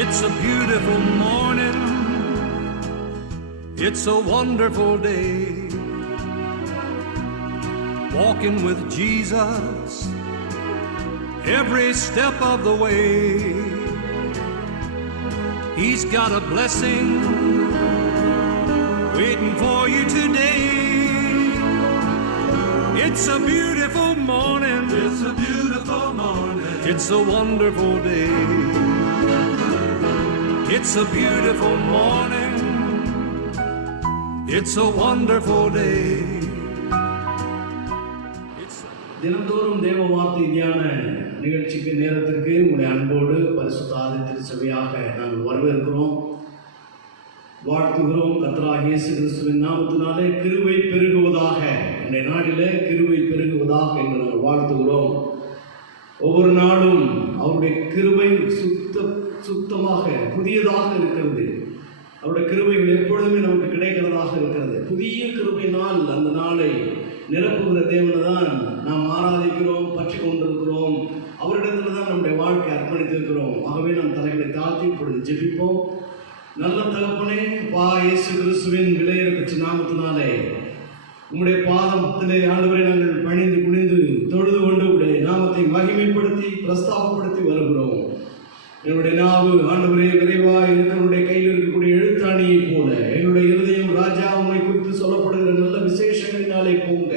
It's a beautiful morning, it's a wonderful day, walking with Jesus every step of the way. He's got a blessing waiting for you today. It's a beautiful morning, it's a beautiful morning, it's a wonderful day. It's a beautiful morning, it's a wonderful day. தினந்தோறும் தேவ வார்த்தை தியான நிகழ்ச்சிக்கு நேரத்திற்கு உங்களை அன்போடு பரிசுத்த ஆதி திருச்சபையாக நாங்கள் வரவேற்கிறோம், வாழ்த்துகிறோம். கர்த்தராகிய இயேசு கிறிஸ்துவின் நாமத்தினாலே கிருபை பெருகுவதாக, இந்த நாளிலே கிருபை பெருகுவதாக என்று நாங்கள் வாழ்த்துகிறோம். ஒவ்வொரு நாளும் அவருடைய கிருபை சுத்தமாக புதியதாக இருக்கிறது. அவருடைய கிருபைகள் எப்பொழுதுமே நமக்கு கிடைக்கிறதாக இருக்கிறது. புதிய கிருபையினால் அந்த நாளை நிரப்புகிற தேவனை தான் நாம் ஆராதிக்கிறோம், பற்றி கொண்டிருக்கிறோம். அவரிடத்துல தான் நம்முடைய வாழ்க்கை அர்ப்பணித்திருக்கிறோம். ஆகவே நாம் தலைகளை தாழ்த்தி இப்பொழுது ஜெபிப்போம். நல்ல தகப்பனே, இயேசு கிறிஸ்துவின் விலையேறப்பெற்ற நாமத்தினாலே உம்முடைய பாதத்திலே ஆண்டவரை நாங்கள் பணிந்து குனிந்து தொழுது கொண்டு உடைய நாமத்தை மகிமைப்படுத்தி பிரஸ்தாபப்படுத்தி வருகிறோம். என்னுடைய நாவு ஆண்டவரே விரைவாக இருக்கிறவருடைய கையில் இருக்கக்கூடிய எழுத்தாணியை போல என்னுடைய இருதயம் ராஜா உம்மை குறித்து சொல்லப்படுகிற நல்ல விசேஷங்களினாலே போங்க.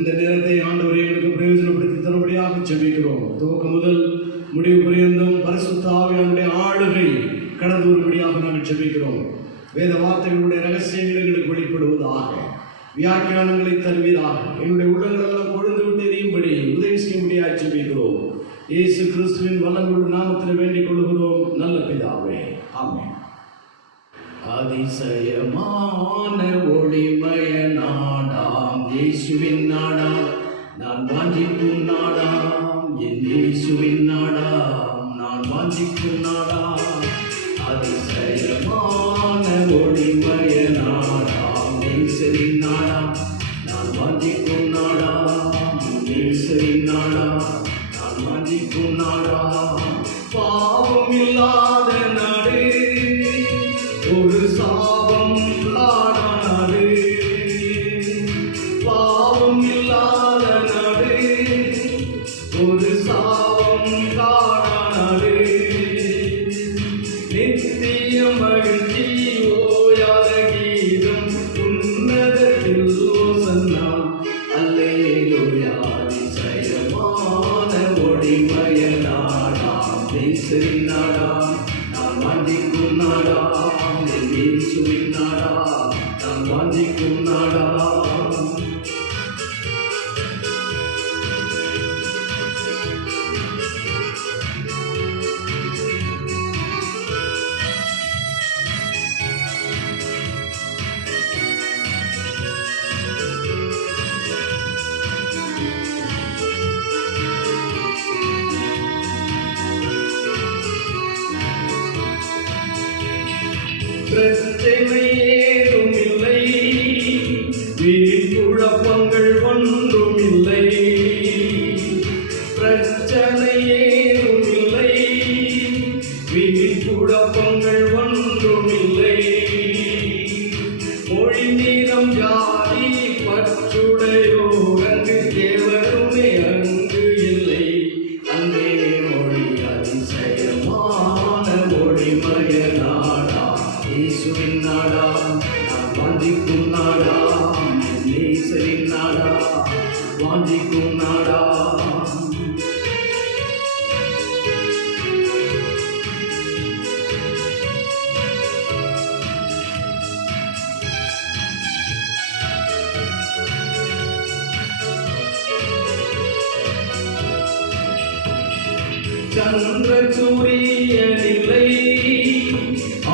இந்த நேரத்தை ஆண்டவரே எங்களுக்கு பிரயோஜனப்படுத்தி தரும்படியாக ஜெபிக்கிறோம். துவக்கம் முதல் முடிவு பரியந்தம் பரிசுத்த ஆவியானுடைய ஆளுகை கடந்து வரும்படியாக நாங்கள் ஜெபிக்கிறோம். வேத வார்த்தைகளுடைய ரகசியங்கள் எங்களுக்கு வெளிப்படுவதாக, வியாக்கியானங்களை தருவீராக, என்னுடைய உள்ளங்களெல்லாம் கொழுந்து விட்டு எரியும்படி உதவி செய்யும்படியாக ஜெபிக்கிறோம். இயேசு கிறிஸ்துவின் வல்லமையுள்ள நாமத்தில் வேண்டிக் கொள்கிறோம் நல்ல பிதாவே, ஆமென். அதிசயமான ஒளிமய நாடாம் இயேசுவின் நாடாம், நான் வாஞ்சிக்கும் நாடாம், என் இயேசுவின் நாடாம், நான் வாஞ்சிக்கும் நாடாம். அதிசயமான ஒளிமய நாடாம் இயேசுவின் நாடாம், நான் வாஞ்சிக்கும் நாடாம், இயேசுவின் நாடாம், நான் வாஞ்சிக்கும் நாடாம். பாவம் இல்லாத நாடு, ஒரு சாபம் காணாது. பாவம் இல்லாத நாடு, ஒரு சாபம் காணாது. நித்திய மகிழ்ச்சி ஓயாத கீதம் உன்னதத்தில் ஓசன்னா அல்லேலூயா. அதிசயமான ஒளிமய நாடாம் இயேசுவின் நாடாம், நான் வாஞ்சிக்கும் நாடாம், என் இயேசுவின் நாடாம், நான் வாஞ்சிக்கும் நாடாம். பிரச்சனை ஏதும் இல்லை, வீண் குழப்பங்கள் ஒன்றும் இல்லை. பிரச்சனை ஏதும் இல்லை, வீண் குழப்பங்கள் ஒன்றும் இல்லை. மொழி நீரம் ஜாதி பற்றுடையோர் அங்கு எவருமே அங்கு இல்லை. அங்கே மொழி அதிசயமான ஒளிமய நாடாம் இயேசுவின் நாடாம், நான் வாஞ்சிக்கும் நாடாம், இயேசுவின் நாடாம், வாஞ்சிக்கும் நாடாம். சந்திர சூரியனில்லை,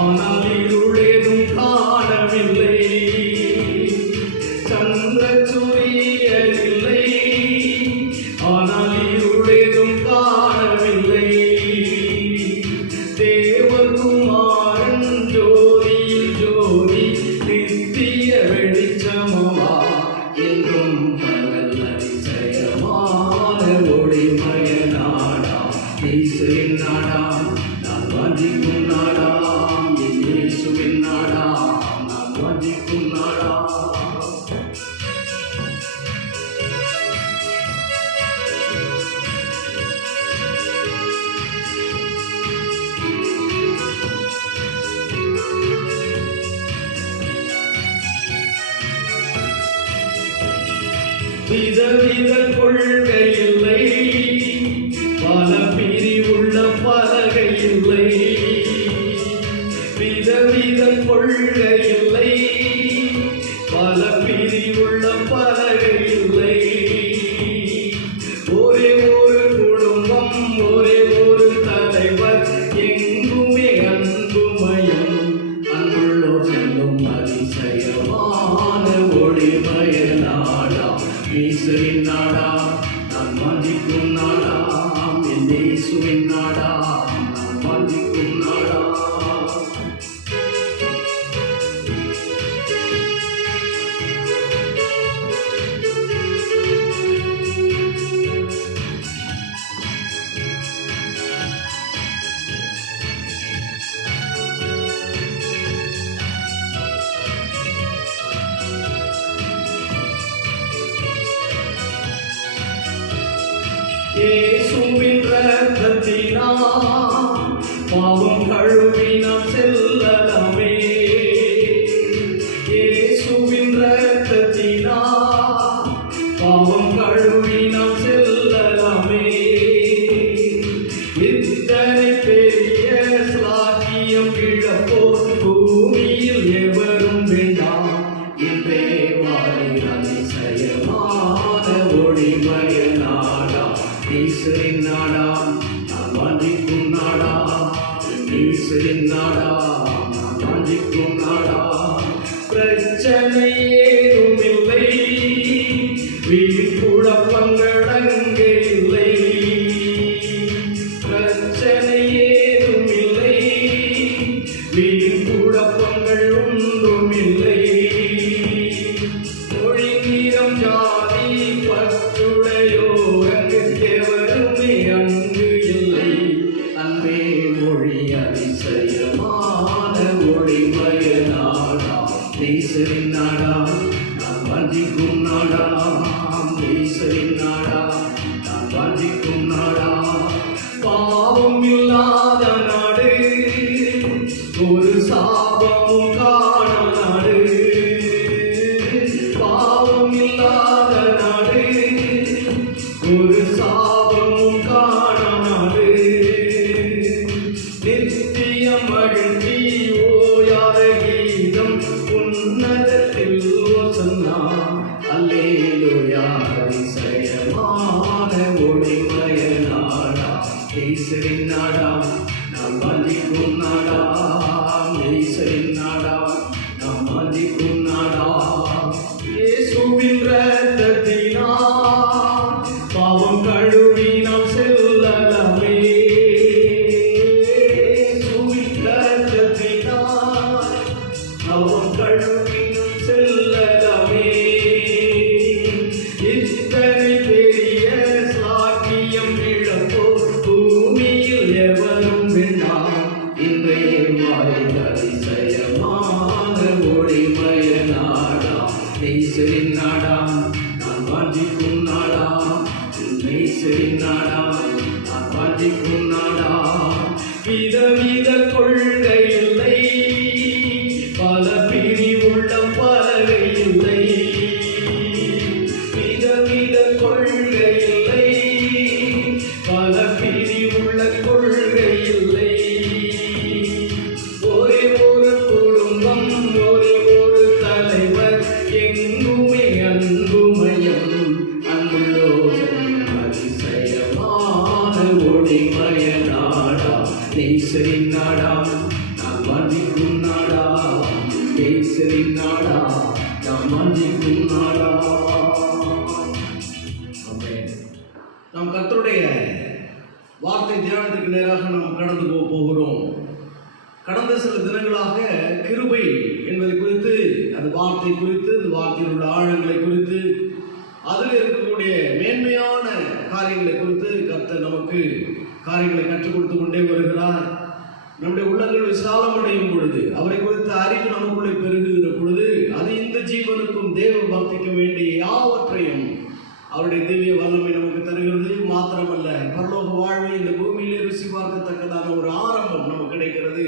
ஆனால் இருளேதும் காணவில்லை. சந்திர சூரியனில்லை, ஆனால் இருளேதும் காணவில்லை. தேவகுமாரன் ஜோதியில் ஜோதி, நித்திய வெளிச்சமவா என்றும் பகல். அதிசயமான ஒளிமய நாடாம் இயேசுவின் நாடாம், நான் வாஞ்சி விதவித கொள்கை இல்லை, பல பிரிவுள்ள பலகை இல்லை. விதவித கொள்கை இல்லை, பல பிரிவுள்ள பலகை இல்லை. ஒரே ஒரு குடும்பம், ஒரே ஒரு தலைவர், எங்குமே அன்புமயம். அன்புள்ளோர் செல்லும் அதிசயமான ஒளிமய நாடா, ஈஸ்வரின் நாடா, நான் வாஞ்சிக்கும் நாடா, என் இயேசுவின் நாடா, நான் வாஞ்சிக்கும் நாடா. இயேசுவின் இரத்தத்தினால் பாவம் கழுவி நாம் செல்லலாமே. இயேசுவின் இரத்தத்தினால் பாவம் கழுவி நாம் செல்லலாமே. இத்தனை பெரிய ஸ்லாக்கியம் இழப்போர் பூமியில் எவரும் வேண்டாம். இன்றே வாரி அதிசயமான ஒளிமய நாடா, ஈஸ்வரின் நாடா, நான் வாஞ்சிக்கும் நாடா, ஈஸ்வரின் நாடா, நான் வாஞ்சிக்கும் நாடா. பிரச்சனை ஏதும் இல்லை, வீண் குழப்பங்கள் அங்கே இல்லை. பிரச்சனை ஏதும் இல்லை, வீண் குழப்பங்கள் ஒன்றும் இல்லை. மொழி நிறம் ஜாதி பற்றுடையோர் அங்கு எவருமே அங்கு இல்லை. அன்பே மொழி அதிசயமான ஒளிமய நாடா, ஈஸ்வரின் நாடா, நான் வாஞ்சிக்கும் நாடா, ஈஸ்வரின் நாடா, நான் வாஞ்சிக்கும் நாடா. பாவம் இல்லாத நாடு, ஒரு சாபமும் காண நாடு. பாவம் இல்லாத நாடு, ஒரு சாபமும் காண நாடு. நித்திய மகிழ்ச்சி ஓயாத கீதம், உன்னதத்தில் ஓசன்னா, அல்லேலூயா. அதிசயமான ஒளிமய நாடா, ஈஸ்வரின் நாடா, நான் வாஞ்சிக்கும் நாடா, ஈஸ்வரின் நாடா, நான் வாஞ்சிக்கும் நாடா. இயேசுவின் இரத்தத்தினால் பாவம் கழுவி நாம் செல்லலாமே. இயேசுவின் இரத்தத்தினால் பாவம் கழுவி நாம் செல்லலாமே. இத்தனை பெரிய சாக்கியம் இழப்போர் பூமியில் எவரும் வேண்டாம். இன்றைய மாறி அதிசயமான ஒளிமய நாடா, ஈஸ்வரின் நாடா, நான் வாஞ்சிக்கும் நாடா, ஈஸ்வரின் நாடா, நான் வாஞ்சிக்கும் நாடா. விதவித கொள்கை இல்லை, பல பிரிவுள்ள பலகை இல்லை. விதவித கொள்கை இல்லை, பல பிரிவுள்ள கொள்கை இல்லை. ஒரே ஒரு குடும்பம், ஒரே ஒரு தலைவர், எங்குமே அன்புமயம். அன்புள்ளோர் அதிசயமான ஒளிமய நாடா, ஈஸ்வரின் நாடா, நான் வாஞ்சிக்கும் நாடா, ஈஸ்வரின் நாடா, நான் வாஞ்சிக்கும் நாடா. ஆமென். நாம் கர்த்தருடைய வார்த்தை தியானத்துக்கு நேராக நாம் கடந்து போகிறோம். கடந்த சில தினங்களாக கிருபை என்பதை குறித்து, அந்த வார்த்தை குறித்து, அந்த வார்த்தையில் உள்ள ஆழங்களை குறித்து, அதில் இருக்கக்கூடிய மேன்மையான காரியங்களை குறித்து கர்த்தர் நமக்கு காரியங்களை கற்றுக் கொடுத்து கொண்டே வருகிறார். நம்முடைய உள்ளங்கள் விசாலம் அடையும் பொழுது, அவரை குறித்த அறிவு நமக்குள்ளே பெருகுகிற பொழுது, அது இந்த ஜீவனுக்கும் தேவ பக்திக்கும் வேண்டிய யாவற்றையும் அவருடைய திவ்ய வல்லமை நமக்கு தருகிறது. மாத்திரமல்ல, பரலோக வாழ்வை இந்த பூமியிலே ருசி பார்க்கத்தக்கதான ஒரு ஆரம்பம் நமக்கு கிடைக்கிறது.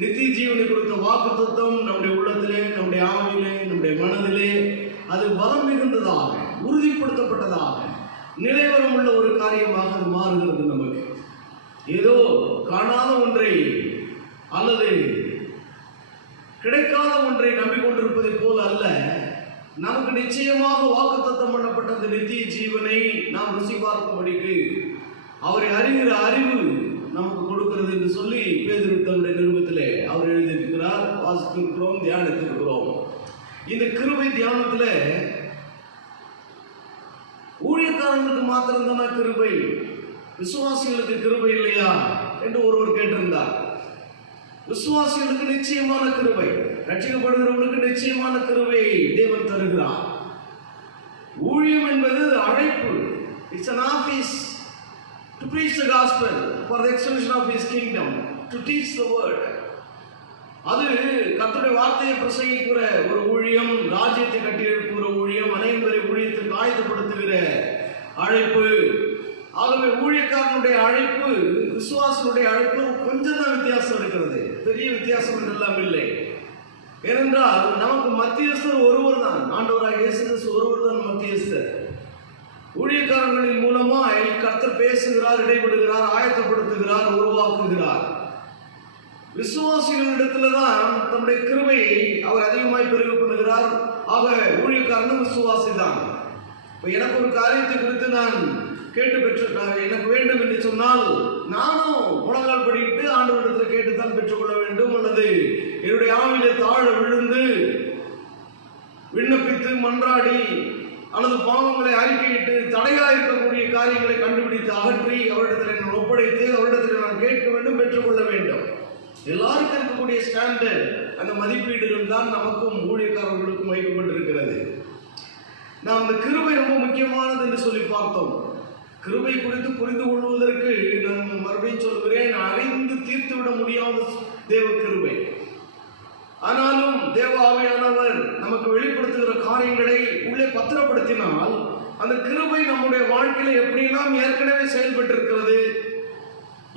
நித்திய ஜீவனை குறித்த வாக்குத்தத்தம் நம்முடைய உள்ளத்திலே, நம்முடைய ஆவிலே, நம்முடைய மனதிலே அது பலம் மிகுந்ததாக உறுதிப்படுத்தப்பட்டதாக நிலைவரம் உள்ள ஒரு காரியமாக அது மாறுகிறது. நமக்கு ஏதோ காணாத ஒன்றை அல்லது கிடைக்காத ஒன்றை நம்பிக்கொண்டிருப்பதை போல அல்ல, நமக்கு நிச்சயமாக வாக்குத்தத்தம் பண்ணப்பட்ட அந்த நித்திய ஜீவனை நாம் ருசி பார்க்கும்படிக்கு அவரை அறிகிற அறிவு நமக்கு கொடுக்கிறது என்று சொல்லி பேதுரு தன்னுடைய நிருபத்திலே அவர் எழுதியிருக்கிறார். வாசித்திருக்கிறோம், தியானித்திருக்கிறோம். இந்த கிருபை தியானத்தில் ஊழியக்காரர்களுக்கு மாத்திரம்தானா கிருபை, விசுவாசிகளுக்கு கிருபை இல்லையா என்று ஒருவர் கேட்டிருந்தார். விசுவாசிகளுக்கு நிச்சயமான கிருபை, ரட்சிக்கப்படுகிறவர்களுக்கு நிச்சயமான கிருபை தேவன் தருகிறார். ஊழியம் என்பது அழைப்பு. It's an office to preach the gospel for the extension of his kingdom, to teach the word. அது கர்த்தருடைய வார்த்தையை பிரசங்கிக்கிற ஒரு ஊழியம், ராஜ்யத்தை கட்டி எழுப்புகிற ஊழியம், அனைவரை ஊழியத்திற்கு ஆயத்தப்படுத்துகிற அழைப்பு. ஆகவே ஊழியக்காரனுடைய அழைப்பு விசுவாசனுடைய அழைப்பு கொஞ்சம் தான் வித்தியாசம் இருக்கிறது, பெரிய வித்தியாசம் என்றெல்லாம் இல்லை. ஏனென்றால் நமக்கு மத்தியஸ்தர் ஒருவர் தான், ஆண்டவராகிய இயேசு கிறிஸ்து ஒருவர் தான் மத்தியஸ்தர். ஊழியக்காரர்களின் மூலமாய் கர்த்தர் பேசுகிறார், இடைபடுகிறார், ஆயத்தப்படுத்துகிறார், உருவாக்குகிறார். விசுவாசிகளிடத்துல தான் தன்னுடைய கிருபையை அவர் அதிகமாய் பெருக பண்ணுகிறார். ஆக ஊழியக்காரனும் விசுவாசி தான். இப்போ எனக்கு ஒரு காரியத்தை குறித்து நான் கேட்டு பெற்று எனக்கு வேண்டும் என்று சொன்னால் நானும் முழங்கால் படிக்கிட்டு ஆண்டவரிடத்தில் கேட்டுத்தான் பெற்றுக்கொள்ள வேண்டும், அல்லது என்னுடைய ஆவிலே தாழ விழுந்து விண்ணப்பித்து மன்றாடி அல்லது பாவங்களை அறிக்கையிட்டு தடையாக இருக்கக்கூடிய காரியங்களை கண்டுபிடித்து அகற்றி அவரிடத்தில் நான் ஒப்படைத்து அவரிடத்தில் நான் கேட்க வேண்டும், பெற்றுக்கொள்ள வேண்டும். எல்லாருக்கும் இருக்கக்கூடிய ஸ்டாண்டர்ட், அந்த மதிப்பீடுகள் தான் நமக்கும் ஊழியக்காரர்களுக்கும் வைக்கப்பட்டிருக்கிறது. நாம் இந்த கிருபை ரொம்ப முக்கியமானது என்று சொல்லி பார்த்தோம். கிருபை குறித்து புரிந்து கொள்வதற்கு நான் மறுபடியும் சொல்கிறேன், அறிந்து தீர்த்து விட முடியாத தேவ கிருபை. ஆனாலும் தேவ ஆவியானவர் நமக்கு வெளிப்படுத்துகிற காரியங்களை உள்ளே பத்திரப்படுத்தினால் அந்த கிருபை நம்முடைய வாழ்க்கையில எப்படியெல்லாம் ஏற்கனவே செயல்பட்டிருக்கிறது,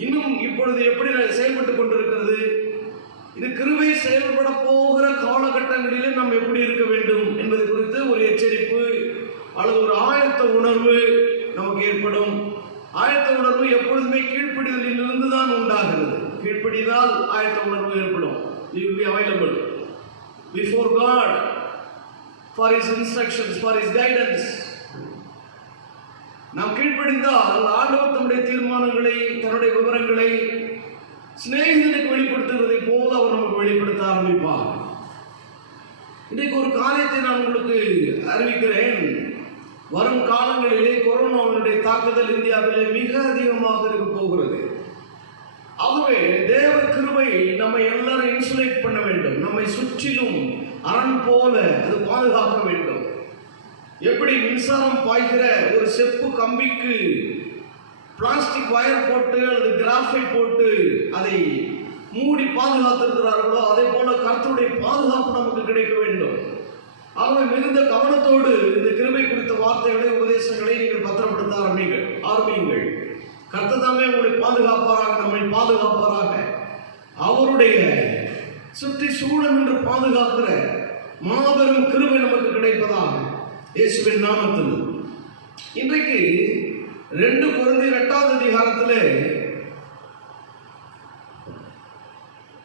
இன்னும் இப்பொழுது எப்படி செயல்பட்டு கொண்டிருக்கிறது, இது கிருபை செயல்பட போகிற காலகட்டங்களிலே நாம் எப்படி இருக்க வேண்டும் என்பது குறித்து ஒரு எச்சரிப்பு அல்லது ஒரு ஆயத்த உணர்வு நமக்கு ஏற்படும். ஆயத்த உணர்வு எப்பொழுதுமே கீழ்ப்படிதலில் இருந்து தான் உண்டாகிறது. கீழ்ப்படிதால் ஆயத்த உணர்வு ஏற்படும். We will be available before God for His instructions, for His guidance. நாம் கீழ்ப்படிந்தால் ஆண்டவர் தம்முடைய தீர்மானங்களை, தன்னுடைய விவரங்களை சிநேகிதனுக்கு வெளிப்படுத்துவதை போல அவர் நமக்கு வெளிப்படுத்த ஆரம்பிப்பார். இன்றைக்கு ஒரு காரியத்தை நான் உங்களுக்கு அறிவிக்கிறேன். வரும் காலங்களிலே கொரோனாவினுடைய தாக்குதல் இந்தியாவிலே மிக அதிகமாக இருக்க போகிறது. ஆகவே தேவ கிருபை நம்மை எல்லாரும் இன்சுலேட் பண்ண வேண்டும். நம்மை சுற்றிலும் அரண் போல அது பாதுகாக்க வேண்டும். எப்படி மின்சாரம் பாய்கிற ஒரு செப்பு கம்பிக்கு பிளாஸ்டிக் வயர் போட்டு அல்லது கிராஃபைட் போட்டு அதை மூடி பாதுகாத்திருக்கிறார்களோ அதே போல கர்த்தருடைய பாதுகாப்பு நமக்கு கிடைக்க வேண்டும். ஆகவே மிகுந்த கவனத்தோடு இந்த கிருபை குறித்த வார்த்தைகளை, உபதேசங்களை நீங்கள் பத்திரப்படுத்த ஆரம்பியுங்கள். கர்த்ததாமே உங்களை பாதுகாப்பாராக, நம்மை பாதுகாப்பாராக. அவருடைய சுற்றி சூழல் என்று பாதுகாக்கிற மாபெரும் கிருபை நமக்கு கிடைப்பதாக இயேசுவின் நாமத்தில். இன்றைக்கு 2 கொரிந்தியர் 8வது அதிகாரத்திலே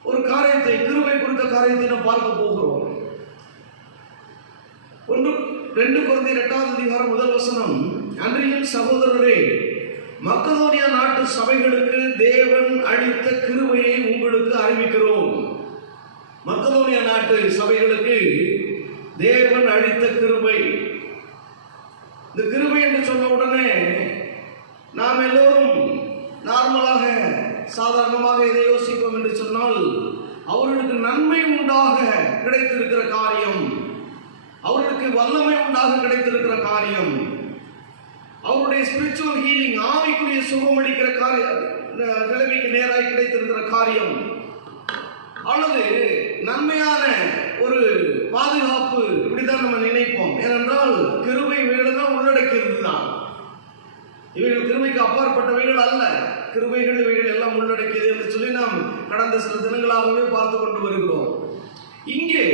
ஒரு காரியத்தை, கிருபை குறித்த காரியத்தை நாம் பார்க்க போகிறோம். 2 கொரிந்தியர் 8வது அதிகாரம் 1 வசனம், அன்றியும் சகோதரரே, மக்கதோனியா நாட்டு சபைகளுக்கு தேவன் அளித்த கிருபையை உங்களுக்கு அறிவிக்கிறோம். மக்கதோனியா நாட்டு சபைகளுக்கு தேவன் அளித்த கிருபை. இந்த கிருபை என்று சொன்ன உடனே நாம் எல்லோரும் நார்மலாக சாதாரணமாக இதை யோசிப்போம் என்று சொன்னால், அவர்களுக்கு நன்மை உண்டாக கிடைத்திருக்கிற காரியம், அவர்களுக்கு வல்லமை உண்டாக கிடைத்திருக்கிற காரியம், அவருடைய ஸ்பிரிச்சுவல் ஹீலிங், ஆவிக்குரிய சுகம் அளிக்கிற காரியம், நிலைமைக்கு நேராக கிடைத்திருக்கிற காரியம், அல்லது நன்மையான ஒரு பாதுகாப்பு, இப்படிதான் நம்ம நினைப்போம். ஏனென்றால் கிருபை இவைகளெல்லாம் உள்ளடக்கியது தான். இவைகள் கிருபைக்கு அப்பாற்பட்டவைகள் அல்ல. கிருபைகள் இவைகள் எல்லாம் உள்ளடக்கியது என்று சொல்லி நாம் கடந்த சில தினங்களாகவே பார்த்து கொண்டு வருகிறோம். இங்கே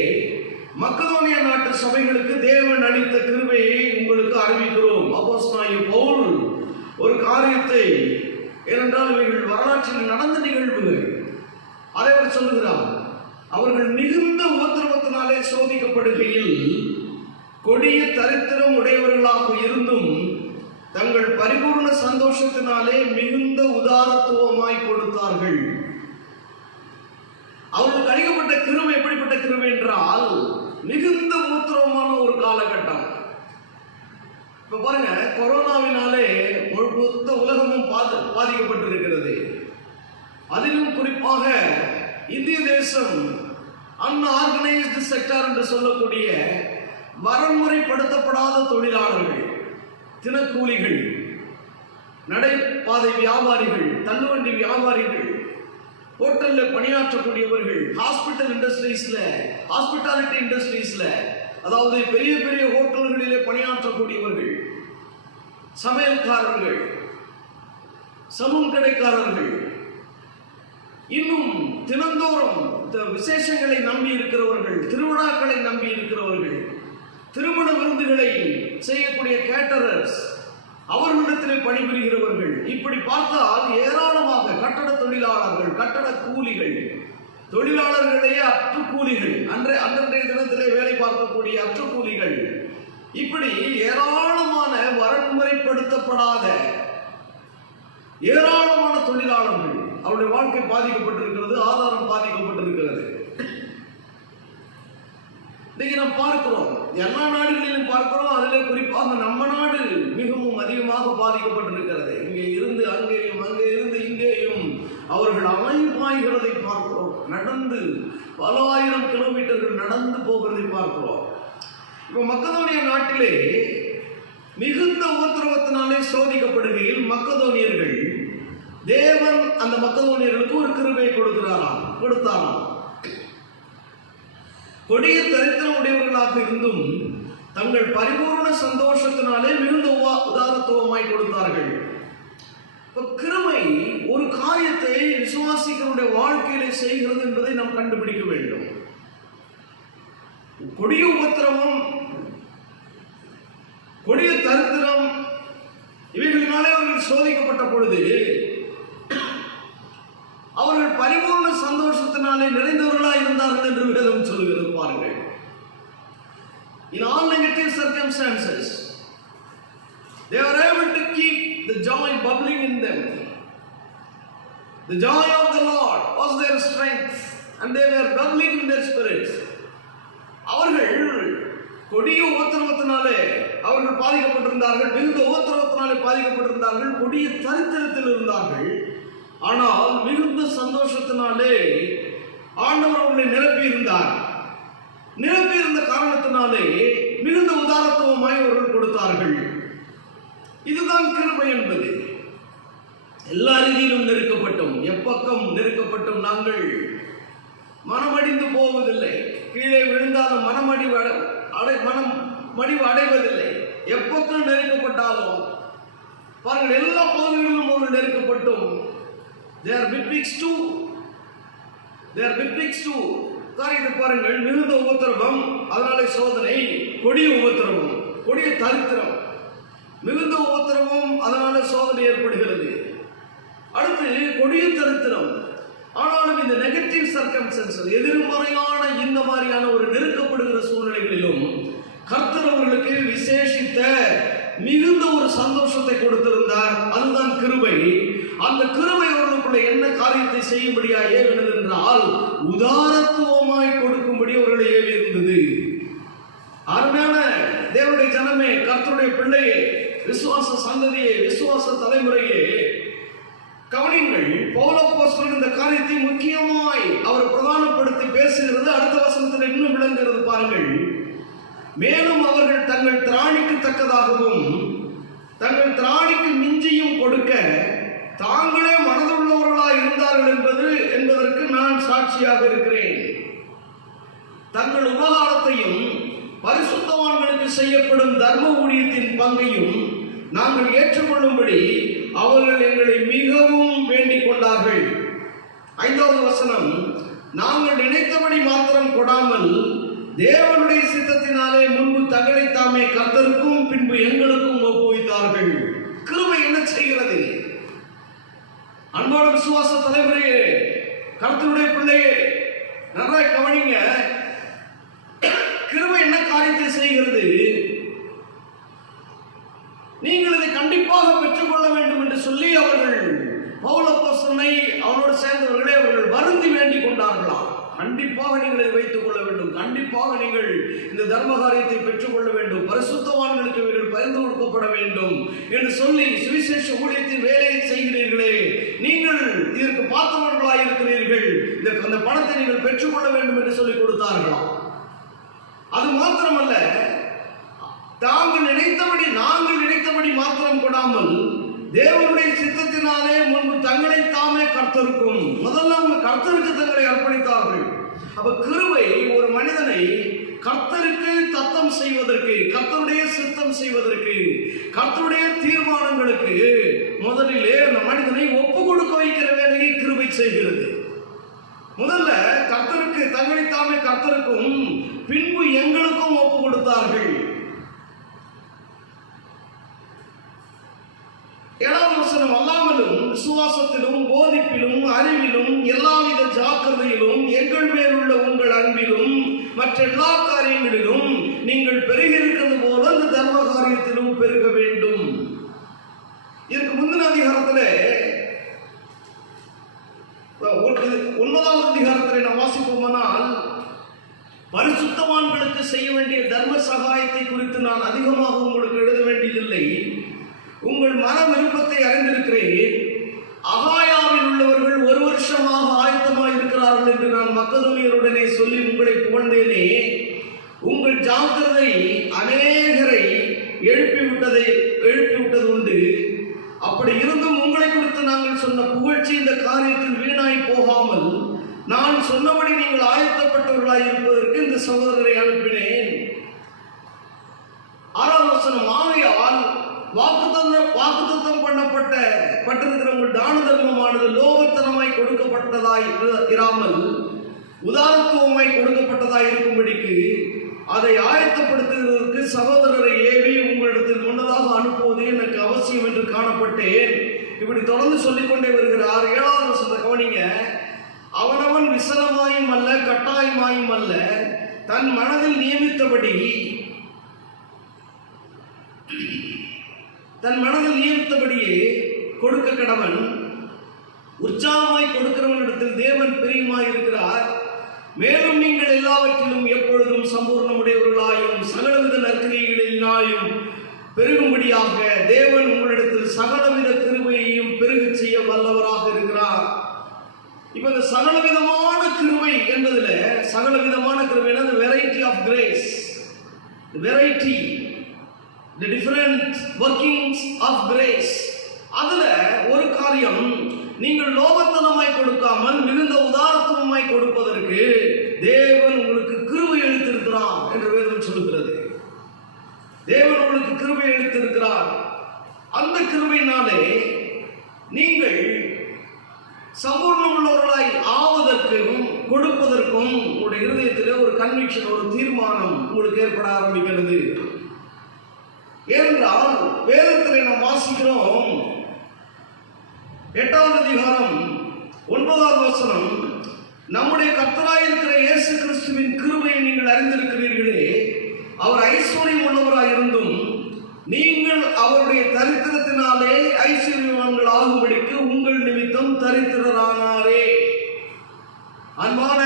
மக்கதோனியா நாட்டு சபைகளுக்கு தேவன் அளித்த கிருபையை உங்களுக்கு அறிவிக்கிறோம். அப்போஸ்தலனாகிய பவுல் ஒரு காரியத்தை, ஏனென்றால் இவைகள் வரலாற்றில் நடந்த நிகழ்வுகள், அதை அவர் சொல்லுகிறார். அவர்கள் மிகுந்த உபத்திரவத்தினாலே சோதிக்கப்படுகையில் கொடிய தரித்திரம் உடையவர்களாக இருந்தும் தங்கள் பரிபூர்ண சந்தோஷத்தினாலே மிகுந்த உதாரத்துவமாய் கொடுத்தார்கள். அவர்களுக்கு அளிக்கப்பட்ட கிருபை எப்படிப்பட்ட கிருபை என்றால் மிகுந்த உபத்திரவமான ஒரு காலகட்டம். இப்ப பாருங்க, கொரோனாவினாலே மொத்த உலகமும் பாதிக்கப்பட்டிருக்கிறது. அதிலும் குறிப்பாக இந்திய தேசம் அன்ஆர்கனைஸ்டு செக்டார் என்று சொல்லக்கூடிய வரன்முறைப்படுத்தப்படாத தொழிலாளர்கள், தினக்கூலிகள், நடைபாதை வியாபாரிகள், தள்ளுவண்டி வியாபாரிகள், ஹோட்டல்ல பணியாற்றக்கூடியவர்கள், ஹாஸ்பிட்டாலிட்டி இண்டஸ்ட்ரீஸ்ல, அதாவது பெரிய பெரிய ஹோட்டல்களிலே பணியாற்றக்கூடியவர்கள், சமையல்காரர்கள், சமூக கடைக்காரர்கள், இன்னும் தினந்தோறும் விசேஷங்களை நம்பி இருக்கிறவர்கள், திருவிழாக்களை நம்பி இருக்கிறவர்கள், திருமண விருந்துகளை செய்யக்கூடிய கேட்டரர்ஸ், அவர்களிடத்திலே பணிபுரிகிறவர்கள், இப்படி பார்த்தால் ஏராளமாக கட்டட தொழிலாளர்கள், கட்டட கூலிகள், தொழிலாளர்களையே அற்றுக்கூலிகள், அன்றைய தினத்திலே வேலை பார்க்கக்கூடிய அற்றுக்கூலிகள், இப்படி ஏராளமான வரன்முறைப்படுத்தப்படாத ஏராளமான தொழிலாளர்கள், அவருடைய வாழ்க்கை பாதிக்கப்பட்டிருக்கிறது, ஆதாரம் பாதிக்கப்பட்டிருக்கிறது. இன்னைக்கு நாம் பார்க்கிறோம், எல்லா நாடுகளிலும் பார்க்கிறோம், அதிலே குறிப்பாக நம்ம நாடு மிகவும் அதிகமாக பாதிக்கப்பட்டிருக்கிறது. இங்கே இருந்து அங்கேயும், அங்கே இருந்து இங்கேயும் அவர்கள் அலைபாய்கிறதை பார்க்கிறோம். நடந்து பல ஆயிரம் கிலோமீட்டர்கள் நடந்து போகிறதை பார்க்கிறோம். இப்ப மக்கதோனியா நாட்டிலே மிகுந்த உபத்திரவத்தினாலே சோதிக்கப்படுகையில் மக்கதோனியர்கள், தேவன் அந்த மக்கதோனியர்களுக்கு ஒரு கிருபையை கொடுத்தாராம். கொடிய தரித்திரம் உடையவர்களாக இருந்தும் தங்கள் பரிபூர்ண சந்தோஷத்தினாலே மிகுந்த உதாரத்துவமாய் கொடுத்தார்கள். கிருபை ஒரு காரியத்தை விசுவாசிகளுடைய வாழ்க்கையிலே செய்கிறது என்பதை நாம் கண்டுபிடிக்க வேண்டும். கொடிய உபத்திரவம், கொடிய தரித்திரம், இவைகளினாலே அவர்கள் சோதிக்கப்பட்ட பொழுது அவர்கள் பரிபூர்ண சந்தோஷத்தினாலே நிறைந்தவர்களாக இருந்தார்கள் என்று வேதம் சொல்கிறது. பாருங்கள், in all negative circumstances they were able to keep the joy bubbling in them. The joy of the Lord was their strength and they were bubbling in their spirits. அவர்கள் கொடிய உபத்திரவத்தினாலே அவர்கள் பாதிக்கப்பட்டிருந்தார்கள், மிகுந்த உபத்திரவத்தினாலே பாதிக்கப்பட்டிருந்தார்கள், கொடிய தரித்திரத்தில் இருந்தார்கள். ஆனால் மிகுந்த சந்தோஷத்தினாலே ஆண்டவர் அவர்களை நிரப்பியிருந்தார். நிரப்பியிருந்த காரணத்தினாலே மிகுந்த உதாரத்துவமாய் அவர்கள் கொடுத்தார்கள். இதுதான் கிருபை என்பது. எல்லா ரீதியிலும் நெருக்கப்பட்டும், எப்பக்கம் நெருக்கப்பட்டும் நாங்கள் மனமடிந்து போவதில்லை. கீழே விழுந்தாலும் மனமடிவு அடைவதில்லை. எப்பக்கம் நெருக்கப்பட்டாலும் பாருங்கள், எல்லா பகுதிகளிலும் அவர்கள் நெருக்கப்பட்டும் they are betwixt two. காரியத்தை பாருங்கள், மிகுந்த உபத்திரவம், அதனாலே சோதனை, கொடிய உபத்திரவம், கொடிய தரித்திரம், மிகுந்த உபத்திரவம், அதனால சோதனை ஏற்படுகிறது. அடுத்து கொடிய தரித்திரம். ஆனாலும் இந்த நெகட்டிவ் சர்க்கம்ஸ்டன்சஸ், எதிர்மறையான இந்த மாதிரியான ஒரு நெருக்கப்படுகிற சூழ்நிலைகளிலும் கர்த்தர் அவர்களுக்கு விசேஷித்த மிகுந்த ஒரு சந்தோஷத்தை கொடுத்திருந்தார். அதுதான் கிருபை. அந்த கிருபை அவர்களுக்குள்ள என்ன காரியத்தை செய்யும்படியா ஏவினது என்றால், உதாரத்துவமாய் கொடுக்கும்படி அவர்களை ஏவி இருந்தது. அருமையான தேவனுடைய ஜனமே, கர்த்தருடைய பிள்ளையே, விசுவாச சந்ததியே, விசுவாச தலைமுறையே, கவனிங்கள். பவுலப்போஸ்தலன் இந்த காரியத்தை முக்கியமாய் அவர் பிரதானப்படுத்தி பேசுகிறது. அடுத்த வசனத்தில் இன்னும் விளங்குகிறது பாருங்கள். மேலும் அவர்கள் தங்கள் திராணிக்கு தக்கதாகவும் தங்கள் திராணிக்கு மிஞ்சியும் கொடுக்க தாங்களே மனதுள்ளவர்களாய் இருந்தார்கள் என்பதற்கு நான் சாட்சியாக இருக்கிறேன். தங்கள் உபகாரத்தையும் பரிசுத்தவான்களுக்கு செய்யப்படும் தர்ம ஊழியத்தின் பங்கையும் நாங்கள் ஏற்றுக்கொள்ளும்படி அவர்கள் எங்களை மிகவும் வேண்டிக் கொண்டார்கள். 5வது வசனம், நாங்கள் நினைத்தபடி மாத்திரம் கொடாமல் தேவனுடைய சித்தத்தினாலே முன்பு தங்களை தாமே கர்த்தருக்கும் பின்பு எங்களுக்கும் ஒப்புவித்தார்கள். கிருபை என்ன செய்கிறது? அன்பான விசுவாச தலைவரே, கர்த்தருடைய பிள்ளையே, நன்றாய் கவனிங்க. கிருபை என்ன காரியத்தை செய்கிறது? நீங்கள் இதை கண்டிப்பாக பெற்றுக்கொள்ள வேண்டும் என்று சொல்லி அவர்கள் பவுல் அப்போஸ்தலனை அவனோடு சேர்ந்தவர்களே அவர்கள் வருந்தி வேண்டிக் கொண்டார்களாம். கண்டிப்பாக நீங்கள் இதை வைத்துக் கொள்ள வேண்டும், கண்டிப்பாக நீங்கள் இந்த தர்ம காரியத்தை பெற்றுக்கொள்ள வேண்டும், பரிசுத்தவான்களுக்கு இவர்கள் பரிந்து கொடுக்கப்பட வேண்டும் என்று சொல்லி சுவிசேஷ ஊழியத்தின் வேலையை செய்கிறீர்களே, நீங்கள் இதற்கு பார்த்தவர்களாக இருக்கிறீர்கள், இந்த பணத்தை நீங்கள் பெற்றுக்கொள்ள வேண்டும் என்று சொல்லிக் கொடுத்தார்களாம். அது மாத்திரமல்ல, நாங்கள் நினைத்தபடி மாத்திரம் கொடாமல் தேவனுடைய சித்தத்தினாலே முன்பு தங்களை தாமே கர்த்தருக்கும், முதல்ல அவங்க கர்த்தருக்கு தங்களை அர்ப்பணித்தார்கள். அப்ப கிருபை ஒரு மனிதனை கர்த்தருக்கு தத்தம் செய்வதற்கு, கர்த்தருடைய சித்தம் செய்வதற்கு, கர்த்தருடைய தீர்மானங்களுக்கு முதலிலே அந்த மனிதனை ஒப்பு கொடுக்க வைக்கிற வேலையை கிருபை செய்கிறது. முதல்ல கர்த்தருக்கு தங்களை தாமே கர்த்தருக்கும் பின்பு எங்களுக்கும் ஒப்பு கொடுத்தார்கள். 7வது வசனம், அல்லாமலும் விசுவாசத்திலும் போதிப்பிலும் அறிவிலும் எல்லாவித ஜாக்கிரதையிலும் எங்கள் மேலுள்ள உங்கள் அன்பிலும் மற்ற எல்லா காரியங்களிலும் நீங்கள் பெருகி இருக்கிறது போல இந்த தர்ம காரியத்திலும் பெருக வேண்டும். இதற்கு முந்தின அதிகாரத்தில் 9வது அதிகாரத்தில் நாம் வாசிப்போமானால், பரிசுத்தவான்களுக்கு செய்ய வேண்டிய தர்ம சகாயத்தை குறித்து நான் அதிகமாக உங்களுக்கு எழுத வேண்டியதில்லை, உங்கள் மன விருப்பத்தை அறிந்திருக்கிறேன். அகாயாவில் உள்ளவர்கள் 1 வருஷமாக ஆயத்தமாக இருக்கிறார்கள் என்று நான் மக்கதோனியருடனே சொல்லி உங்களை புகழ்ந்தேனே. உங்கள் ஜாக்கிரதை அநேகரை எழுப்பிவிட்டது உண்டு. அப்படி இருந்தும் உங்களை குறித்து நாங்கள் சொன்ன புகழ்ச்சி இந்த காரியத்தில் வீணாய் போகாமல் நான் சொன்னபடி நீங்கள் ஆயத்தப்பட்டவர்களாய் இருப்பதற்கு இந்த சகோதரரை அனுப்பினேன். 6வது வசனம், ஆகையால் வாக்குத்தத்தம் பட்டிருக்கிற உங்கள் தான தர்மமானது லோகத்தனமாய் கொடுக்கப்பட்டதாய் இராமல் உதாரத்துவமாய் கொடுக்கப்பட்டதாய் இருக்கும்படிக்கு அதை ஆயத்தப்படுத்துவதற்கு சகோதரரை ஏவி உங்களிடத்தில் முன்னதாக அனுப்புவது எனக்கு அவசியம் என்று காணப்பட்டேன். இப்படி தொடர்ந்து சொல்லிக்கொண்டே வருகிறார். 7வது வசனத்தை கவனிங்க. அவனவன் விசனமாயும் அல்ல கட்டாயமாயும் அல்ல, தன் மனதில் நியமித்தபடியே கொடுக்க கடவன். உற்சாகமாய் கொடுக்கிறவனிடத்தில் தேவன் பிரியமாய் இருக்கிறார். மேலும் நீங்கள் எல்லாவற்றிலும் எப்பொழுதும் சம்பூர்ணமுடையவர்களாயும் சகலவித நற்கிரியைகளினாயும் பெருகும்படியாக தேவன் உங்களிடத்தில் சகலவித கிருபையையும் பெருக செய்ய வல்லவராக இருக்கிறார். இப்ப இந்த சகலவிதமான கிருபை என்பதுல, சகலவிதமான கிருபை, variety of grace, variety, the different workings of grace. அதுல ஒரு காரியம், நீங்கள் லோபத்தனமாய் கொடுக்காமல் மிகுந்த உதாரத்துவமாய் கொடுப்பதற்கு தேவன் உங்களுக்கு கிருபை அளித்திருக்கிறார் என்று வேதம் சொல்லுகிறது. தேவன் உங்களுக்கு கிருபை அளித்திருக்கிறார். அந்த கிருபையினாலே நீங்கள் சம்பூர்ணம் உள்ளவர்களாய் ஆவதற்கும் கொடுப்பதற்கும் உங்களுடைய இருதயத்திலே ஒரு கன்விக்ஷன், ஒரு தீர்மானம் உங்களுக்கு ஏற்பட ஆரம்பிக்கிறது. ஏனென்றால் வேதத்தில் நாம் வாசிக்கிறோம், 8வது அதிகாரம் 9வது வசனம், நம்முடைய கர்த்தராயிருக்கிற இயேசு கிறிஸ்துவின் கிருபையை நீங்கள் அறிந்திருக்கிறீர்களே, அவர் ஐஸ்வர்யம் உள்ளவராய் இருந்தும் நீங்கள் அவருடைய தரித்திரத்தினாலே ஐஸ்வர்யவான்கள் ஆகும்படிக்கு உங்கள் நிமித்தம் தரித்திரரானாரே. அன்பான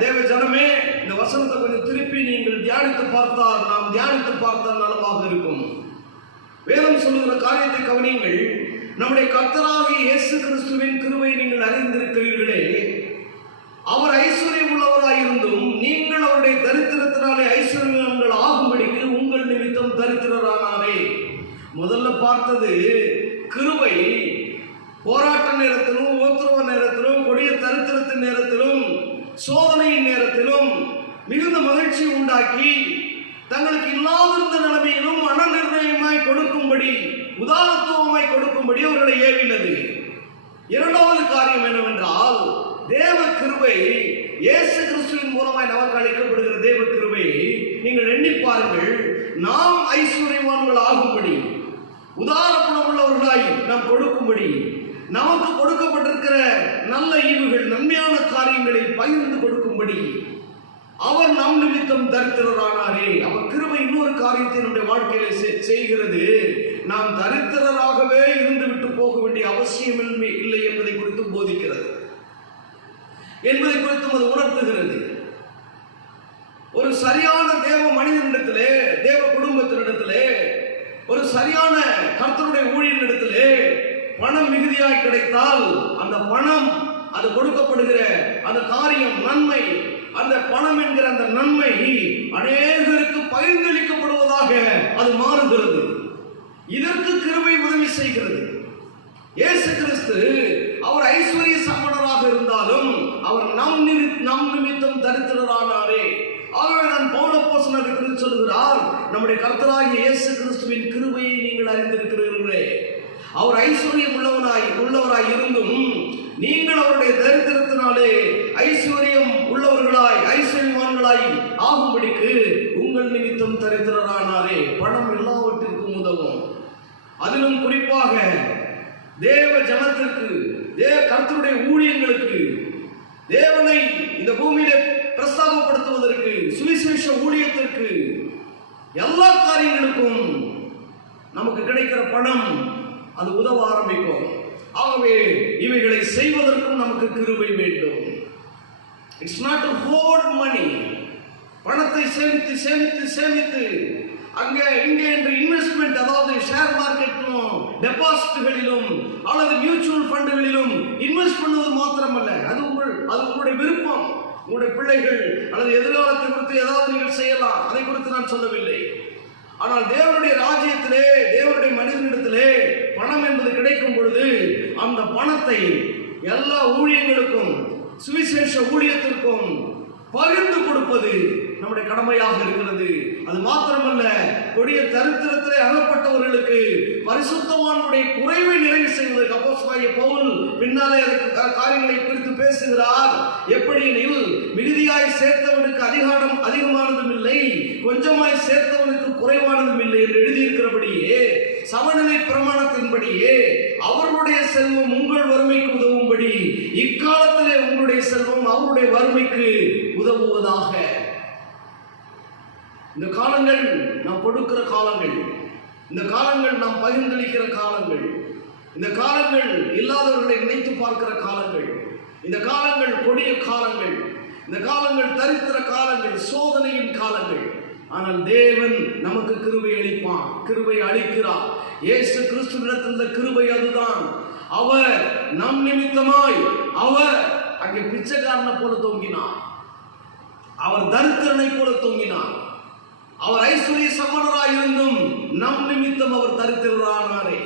தேவ ஜனமே, இந்த வசனத்தை கொஞ்சம் திருப்பி நீங்கள் தியானித்து பார்த்தால் நலமாக இருக்கும். வேதம் சொல்லுகிற காரியத்தை கவனியுங்கள். நம்முடைய கர்த்தராகிய இயேசு கிறிஸ்துவின் கிருபை நீங்கள் அறிந்திருக்கிறீர்களே, அவர் ஐஸ்வர்யம் உள்ளவராயிருந்தும் நீங்கள் அவருடைய தரித்திரத்தினாலே ஐஸ்வர்யவான்கள் ஆகும்படிக்கு உங்கள் நிமித்தம் தரித்திரரானாரே. முதல்ல பார்த்தது கிருபை போராட்ட நேரத்திலும், உபத்திரவ நேரத்திலும், கொடிய தரித்திரத்தின் நேரத்திலும், சோதனையின் நேரத்திலும் மிகுந்த மகிழ்ச்சி உண்டாக்கி தங்களுக்கு இல்லாதிருந்த நிலைமையிலும் மன நிர்ணயமாய் கொடுக்கும்படி, உதாரணத்துவமாய் கொடுக்கும்படி அவர்களை ஏவினது. 2வது காரியம் என்னவென்றால், தேவ கிருபை இயேசு கிறிஸ்துவின் மூலமாய் நமக்கு அளிக்கப்படுகிற தேவ கிருபையை நீங்கள் எண்ணி பாருங்கள். நாம் ஐஸ்வர்யவான்கள் ஆகும்படி, உதார குணமுள்ளவர்களாய் நாம் கொடுக்கும்படி, நமக்கு கொடுக்கப்பட்டிருக்கிற நல்ல ஈவுகள், நன்மையான காரியங்களை பகிர்ந்து கொடுக்கும்படி அவர் நம் நிமித்தம் தரித்திரரானாரே. அவர் கிருபை இன்னொரு காரியத்தை நம்முடைய வாழ்க்கையில செய்கிறது. நாம் தரித்திரராகவே இருந்து விட்டு போக வேண்டிய அவசியம் இல்லை என்பதை குறித்தும் போதிக்கிறது, என்பதை குறித்தும் அது உணர்த்துகிறது. ஒரு சரியான தேவ மனிதனிடத்திலே, தேவ குடும்பத்தினிடத்திலே, ஒரு சரியான கர்த்தருடைய ஊழியனிடத்திலே பணம் மிகுதியாய் கிடைத்தால் அந்த பணம், அது கொடுக்கப்படுகிற அந்த காரியம், நன்மை, அந்த பணம் என்கிற அந்த நன்மை அநேகருக்கு பகிர்ந்தளிக்கப்படுவதாக அது மாறுகிறது. இதற்கு கிருபை உதவி செய்கிறது. இயேசு கிறிஸ்து அவர் ஐஸ்வர்ய சம்பனராக இருந்தாலும் அவர் நம் நிமித்தம் தரித்திரரானாரே. ஆகவே நான் பவுல் அப்போஸ்தலன் குறித்து சொல்கிறார், நம்முடைய கர்த்தராகிய இயேசு கிறிஸ்துவின் கிருபையை நீங்கள் அறிந்திருக்கிறீர்களே. அவர் ஐஸ்வர்யம் உள்ளவராய் இருந்தும் நீங்கள் அவருடைய தரித்திரத்தினாலே ஐஸ்வர்யம் உள்ளவர்களாய், ஐஸ்வர்யவான்களாய் ஆகும்படிக்கு உங்கள் நிமித்தம் தரித்திரரானாரே. பணம் எல்லாவற்றிற்கும் உதவும். அதிலும் குறிப்பாக தேவ ஜனத்திற்கு, கர்த்தருடைய ஊழியங்களுக்கு, தேவனை இந்த பூமியிலே பிரஸ்தாபப்படுத்துவதற்கு, சுவிசேஷ ஊழியத்திற்கு, எல்லா காரியங்களுக்கும் நமக்கு கிடைக்கிற பணம் அது உதவ ஆரம்பிக்கும். ஆகவே இவைகளை செய்வதற்கும் நமக்கு கிருபை வேண்டும். இட்ஸ் நாட் டு ஹோல்ட் மணி. பணத்தை சேமித்து சேமித்து சேமித்து அங்கே இங்கே என்று இன்வெஸ்ட்மெண்ட், அதாவது ஷேர் மார்க்கெட்டிலும் டெபாசிட்டுகளிலும் அல்லது மியூச்சுவல் ஃபண்டுகளிலும் இன்வெஸ்ட் பண்ணுவது மாத்திரமல்ல, அது உங்களுடைய விருப்பம். உங்களுடைய பிள்ளைகள் அல்லது எதிர்காலத்தை குறித்து ஏதாவது நீங்கள் செய்யலாம், அதை குறித்து நான் சொல்லவில்லை. ஆனால் தேவனுடைய ராஜ்யத்திலே, தேவனுடைய மனிதனிடத்திலே பணம் என்பது கிடைக்கும் பொழுது அந்த பணத்தை எல்லா ஊழியங்களுக்கும், சுவிசேஷ ஊழியத்திற்கும் பகிர்ந்து கொடுப்பது நம்முடைய கடமையாக இருக்கிறது. அது மாத்திரமல்ல, கொடிய தரித்திரத்திலே அகப்பட்டவர்களுக்கு பரிசுத்தவானுடைய குறைவை நிறைவு செய்வதற்கு அப்போஸ்தலனாகிய பவுல் பின்னாலே காரியங்களை குறித்து பேசுகிறார். எப்படி எனில், மிகுதியாய் சேர்த்தவனுக்கு அதிகமானதும் இல்லை, கொஞ்சமாய் சேர்த்தவனுக்கு குறைவானதும் இல்லை என்று எழுதியிருக்கிறபடியே, சமநிலை பிரமாணத்தின்படியே அவர்களுடைய செல்வம் உங்கள் வறுமைக்கு உதவும்படி இக்காலத்திலே உங்களுடைய செல்வம் அவருடைய வறுமைக்கு உதவுவதாக. இந்த காலங்கள் நாம் கொடுக்கிற காலங்கள், இந்த காலங்கள் நாம் பகிர்ந்தளிக்கிற காலங்கள், இந்த காலங்கள் இல்லாதவர்களை நினைத்து பார்க்கிற காலங்கள், இந்த காலங்கள் கொடிய காலங்கள், இந்த காலங்கள் தரித்திர காலங்கள், சோதனையின் காலங்கள். ஆனால் தேவன் நமக்கு கிருபை அளிப்பான், கிருபை அளிக்கிறார். இயேசு கிறிஸ்துவிடத்தில் இந்த கிருபை அதுதான். அவர் நம் நிமித்தமாய், அவர் அங்கே பிச்சைக்காரனை போல தொங்கினார், அவர் தரித்திரனை போல தொங்கினார், அவர் ஐஸ்வர்ய சம்பனராய் இருந்தும் நம் நிமித்தம் அவர் தரித்திரரானாரே.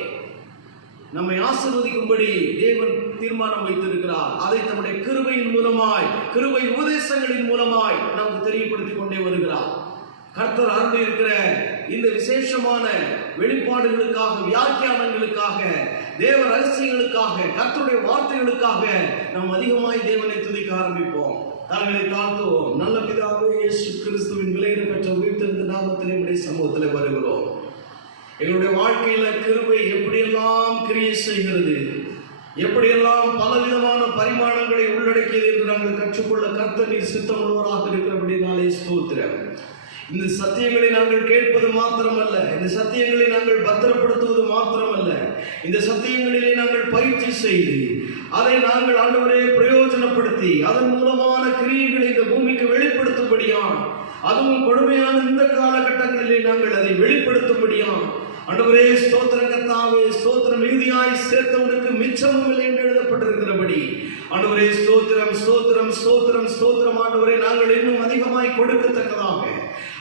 நம்மை ஆசீர்வதிக்கும்படி தேவன் தீர்மானம் வைத்திருக்கிறார். அதை தம்முடைய கிருபையின் மூலமாய், கிருபை உபதேசங்களின் மூலமாய் நமக்கு தெரியப்படுத்திக் கொண்டே வருகிறார். கர்த்தர் அருள் இருக்கிற இந்த விசேஷமான வெளிப்பாடுகளுக்காக, வியாக்கியானங்களுக்காக, தேவ ரகசியங்களுக்காக, கர்த்தருடைய வார்த்தைகளுக்காக நாம் அதிகமாய் தேவனை துதிக்க ஆரம்பிப்போம். தங்களை தாழ்த்துவோம். நல்ல பிதாவே, இயேசு கிறிஸ்துவின் விலையிட பெற்ற உயிர்த்தெழுந்த நாமத்திலே நம்முடைய சமூகத்தில் வருகிறோம். எங்களுடைய வாழ்க்கையில கிருபை எப்படியெல்லாம் கிரியை செய்கிறது, எப்படியெல்லாம் பலவிதமான பரிமாணங்களை உள்ளடக்கியது என்று நாங்கள் கற்றுக்கொள்ள கர்த்தர் நீர் சித்தமுள்ளவராக இருக்கிறபடினாலே ஸ்தோத்திரம். இந்த சத்தியங்களை நாங்கள் கேட்பது மாத்திரமல்ல, இந்த சத்தியங்களை நாங்கள் பத்திரப்படுத்துவது மாத்திரமல்ல, இந்த சத்தியங்களிலே நாங்கள் பயிற்சி செய்து அதை நாங்கள் ஆண்டவரே பிரயோஜனப்படுத்தி அதன் மூலமான கிரியைகளை இந்த பூமிக்கு வெளிப்படுத்தும்படியான், அதுவும் கொடுமையான இந்த காலகட்டங்களிலே நாங்கள் அதை வெளிப்படுத்தும்படியான் ஆண்டவரே ஸ்தோத்திரம். கர்த்தாவே ஸ்தோத்திரம். மிகுதியாய் சேர்த்தவனுக்கு மிச்சமும் இல்லை என்று எழுதப்பட்டிருக்கிறபடி ஆண்டவரே ஸ்தோத்திரம், ஸ்தோத்திரம், ஸ்தோத்திரம், ஸ்தோத்திரம். ஆண்டவரே நாங்கள் இன்னும் அதிகமாய் கொடுக்கத்தக்கதாக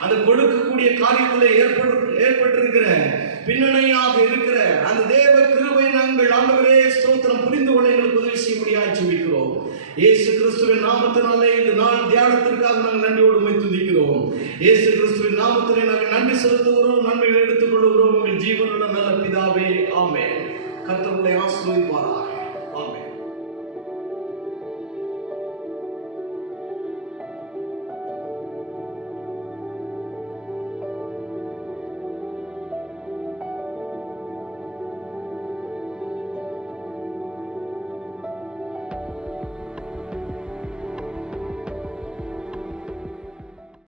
அந்த கொடுக்கக்கூடிய காரியத்திலே ஏற்பட்டிருக்கிற பின்னணியாக இருக்கிற அந்த தேவ கிருபை நாங்கள் ஆண்டவரே ஸ்தோத்திரம் புரிந்து கொள்ள எங்களுக்கு உதவி செய்ய முடியாது ஜெபிக்கிறோம். இயேசு கிறிஸ்துவின் நாமத்தினாலே இந்த நாள் தியானத்திற்காக நாங்கள் நன்றியோடு உம்மை துதிக்கிறோம். இயேசு கிறிஸ்துவின் நாமத்திலே நாங்கள் நன்றி செலுத்துகிறோம், நன்மைகளை எடுத்துக் கொள்கிறோம். உங்கள் ஜீவனுள்ள நல்ல பிதாவே, ஆமென். கர்த்தர் உங்களை ஆசீர்வதிப்பாராக.